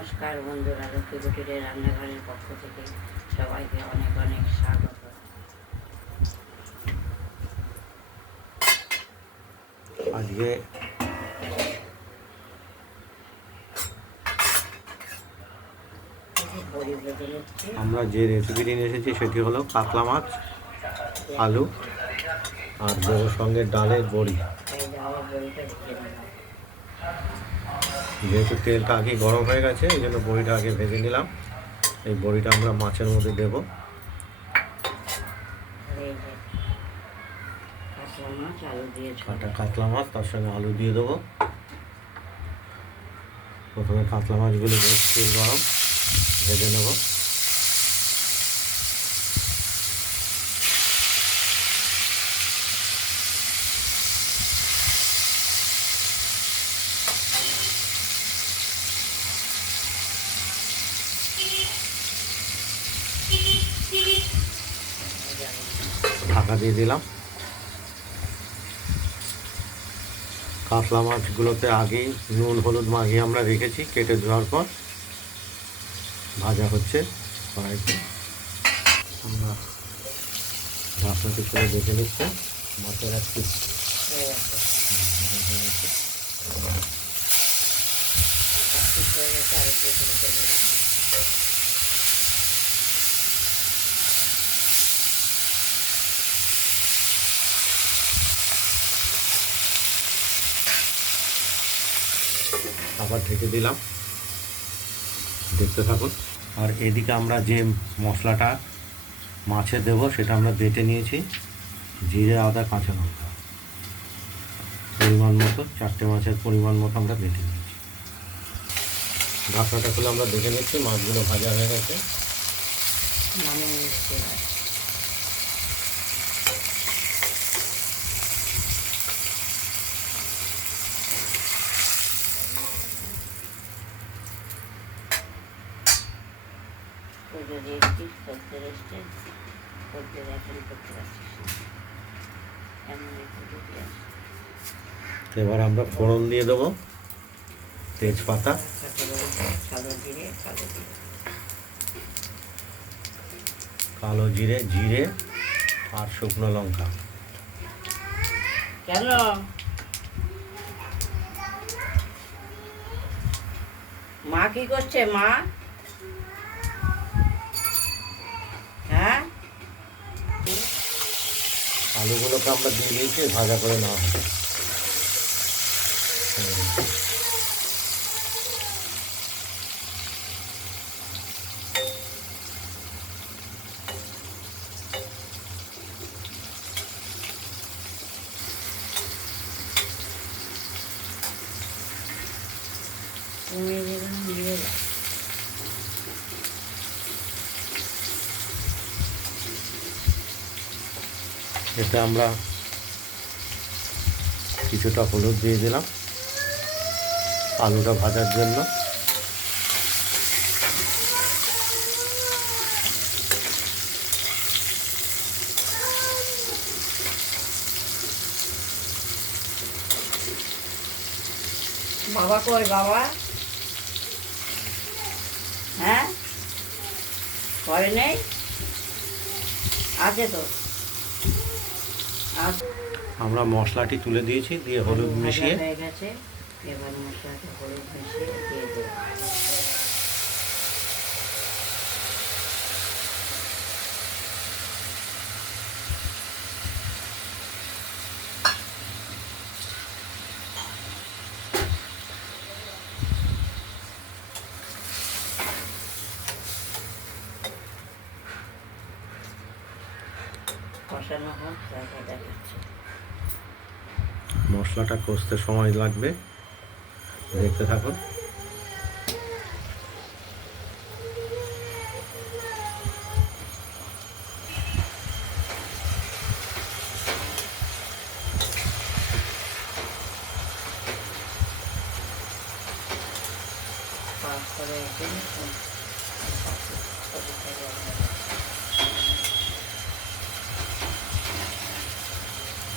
নমস্কার বন্ধুরা, লক্ষ্মী কুটিরের রান্নাঘরের পক্ষ থেকে সবাইকে অনেক অনেক স্বাগত। আজকে আমরা যে রেসিপিটি নিয়ে এসেছি সেটি হলো কাতলা মাছ, আলু আর দেবো সঙ্গে ডালের বড়ি। যেহেতু তেলটা আগে গরম হয়ে গেছে এই জন্য বড়িটা আগে ভেজে নিলাম। এই বড়িটা আমরা মাছের মধ্যে দেবো। কাটা কাতলা মাছ, তার সঙ্গে আলু দিয়ে দেবো। প্রথমে কাতলা মাছগুলো তেল গরম ভেজে নেব। ঢাকা দিয়ে দিলাম। কাতলা মাছগুলোতে আগেই নুন হলুদ মাখিয়ে আমরা রেখেছি, কেটে দেওয়ার পর ভাজা হচ্ছে কড়াইতে। আমরা ঢাকনাটি করে দেখে নিচ্ছে মাছের একটু আবার ঢেকে দিলাম, দেখতে থাকুন। আর এদিকে আমরা যে মশলাটা মাছে দেবো সেটা আমরা বেটে নিয়েছি। জিরে, আদা, কাঁচা লঙ্কা পরিমাণ মতো, 4টে মাছের পরিমাণ মতো আমরা বেটে নিয়েছি। ঢাকনাটা খুলে আমরা দেখে নিচ্ছি মাছগুলো ভাজা হয়ে গেছে। এবার আমরা ফোড়ন দিয়ে দেবো। তেজপাতা, কালো জিরে, জিরে আর শুকনো লঙ্কা। কেন মা কি করছে? মা হ্যাঁ, আলুগুলোকে আমরা দিয়ে দিয়েছি, ভাজা করে নেওয়া হবে। এতে আমরা কিছুটা হলুদ দিয়ে দিলাম আলুটা ভাজার জন্য। বাবা কই? বাবা হ্যাঁ, ঘরে নেই? আছে তো। আমরা মশলাটি তুলে দিয়েছি, দিয়ে হলুদ মিশিয়ে হয়ে গেছে। এবার মশলাটা হলুদ মিশিয়ে দিয়ে দেবো। কষানো হোক, তারপর দেখাচ্ছি। মশলাটা কষতে সময় লাগবে, দেখতে থাকুন।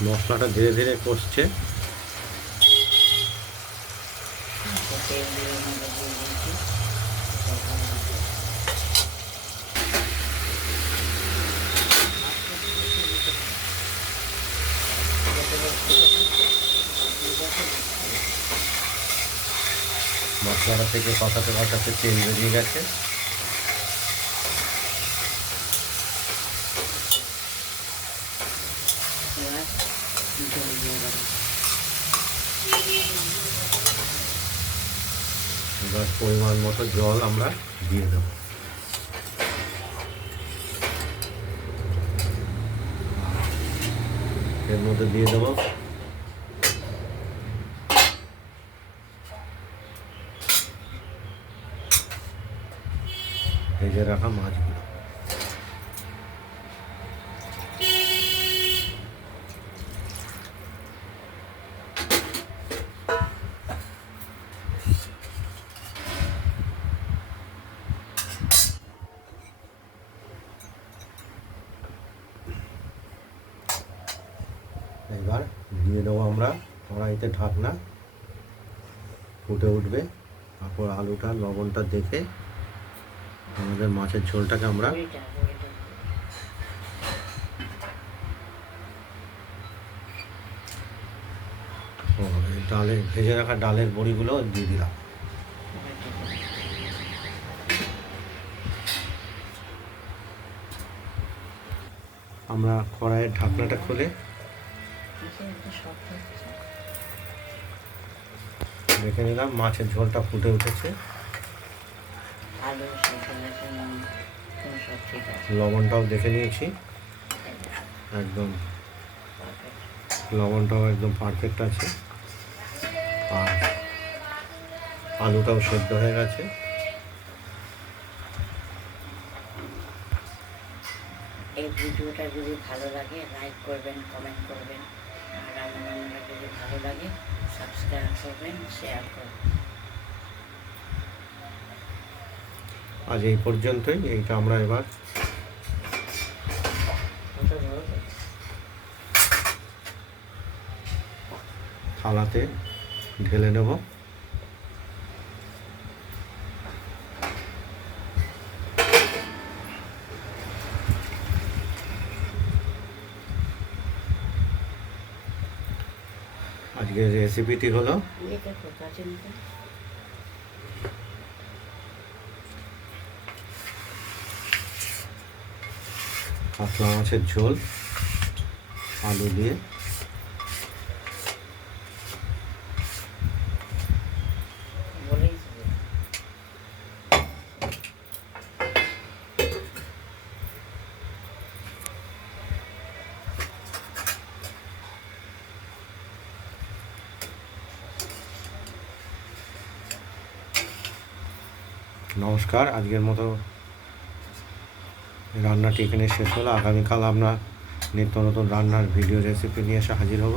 মশলাটা ধীরে ধীরে কষছে। মশলাটা থেকে কষাতে কষাতে তেল বেরিয়ে গেছে। এবার জল দিয়ে দেবো। এবার পরিমাণ মতো জল আমরা দিয়ে দেবো। এর মধ্যে দিয়ে দেবো ভেজে রাখা মাছগুলো। এবার দিয়ে দেবো আমরা কড়াইতে ঢাকনা, ফুটে উঠবে। তারপর আলুটা লবণটা দেখে আমাদের মাছের ঝোলটাকে আমরা বড়িটা ডালে ভেজে রাখা ডালের বড়িগুলো দিয়ে দিলাম। আমরা কড়াইয়ের ঢাকনাটা খুলে দেখে নিলাম মাছের ঝোলটা ফুটে উঠেছে। আলু সব ঠিক আছে। লবণটাও দেখে নিয়েছি, একদম লবণটাও একদম পারফেক্ট আছে। আর আলুটাও সেদ্ধ হয়ে গেছে। এই ভিডিওটা যদি ভালো লাগে লাইক করবেন, কমেন্ট করবেন, আর রান্নাটা যদি ভালো লাগে সাবস্ক্রাইব করবেন, শেয়ার করবেন। আজ এই পর্যন্তই। এইটা আমরা এবার থালাতে ঢেলে নেব। আজকের রেসিপিটি হলো কাতলা মাছের ঝোল আলু দিয়ে। নমস্কার, আজকের মতো রান্নাটি এখানে শেষ হলো। আগামীকাল আমরা নিত্য নতুন রান্নার ভিডিও রেসিপি নিয়ে এসে হাজির হব।